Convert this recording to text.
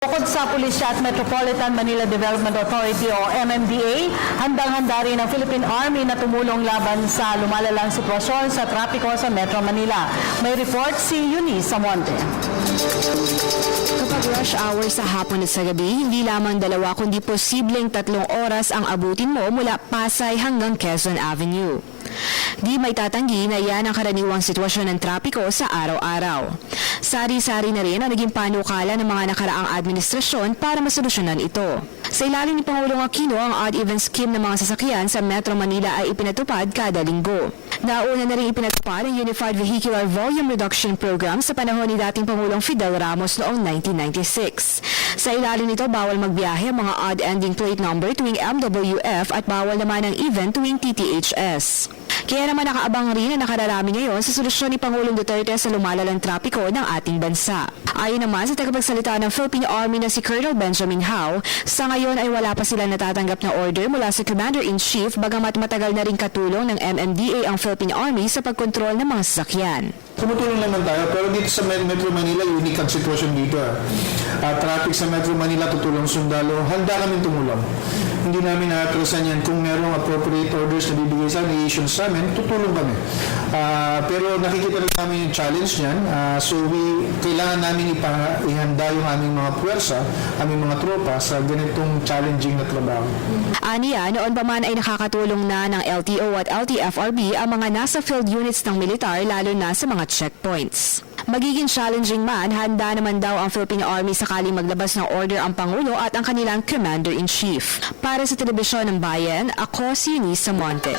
Bukod sa Pulisya at Metropolitan Manila Development Authority o MMDA, handang-handa rin ang Philippine Army na tumulong laban sa lumalalang sitwasyon sa trapiko sa Metro Manila. May report si Eunice Samonte. Kapag rush hour sa hapon at sa gabi, hindi lamang 2 kundi posibleng 3 oras ang abutin mo mula Pasay hanggang Quezon Avenue. Di may tatanggi na yan ang karaniwang sitwasyon ng trapiko sa araw-araw. Sari-sari na rin ang naging panukala ng mga nakaraang administrasyon para masolusyonan ito. Sa ilalim ni Pangulong Aquino, ang odd even scheme ng mga sasakyan sa Metro Manila ay ipinatupad kada linggo. Nauna na rin ipinatupad ang Unified Vehicular Volume Reduction Program sa panahon ni dating Pangulong Fidel Ramos noong 1996. Sa ilalim nito, bawal magbiyahe ang mga odd ending plate number tuwing MWF at bawal naman ang even tuwing TTHS. Kaya naman nakaabang rin ang nakararami ngayon sa solusyon ni Pangulong Duterte sa lumalalang trapiko ng ating bansa. Ayon naman sa tagapagsalita ng Philippine Army na si Colonel Benjamin Hao, sa ngayon ay wala pa silang natatanggap na order mula sa Commander-in-Chief bagamat matagal na rin katulong ng MMDA ang Philippine Army sa pagkontrol ng mga sasakyan. Tumutulong naman tayo, pero dito sa Metro Manila, unique ang sitwasyon dito. Traffic sa Metro Manila, tutulong sundalo, handa kami tumulong. Hindi namin nakatrasan yan. Kung merong appropriate orders na bibigay sa amin, i-issue sa amin, tutulong kami. Pero nakikita rin namin yung challenge niyan. So kailangan namin ihanda yung aming mga puwersa, aming mga tropa sa ganitong challenging na trabaho. Aniya, noon pa man ay nakakatulong na ng LTO at LTFRB ang mga nasa field units ng militar lalo na sa mga checkpoints. Magiging challenging man, handa naman daw ang Philippine Army sakaling maglabas ng order ang Pangulo at ang kanilang Commander-in-Chief. Para sa Telebisyon ng Bayan, ako si Eunice Samonte.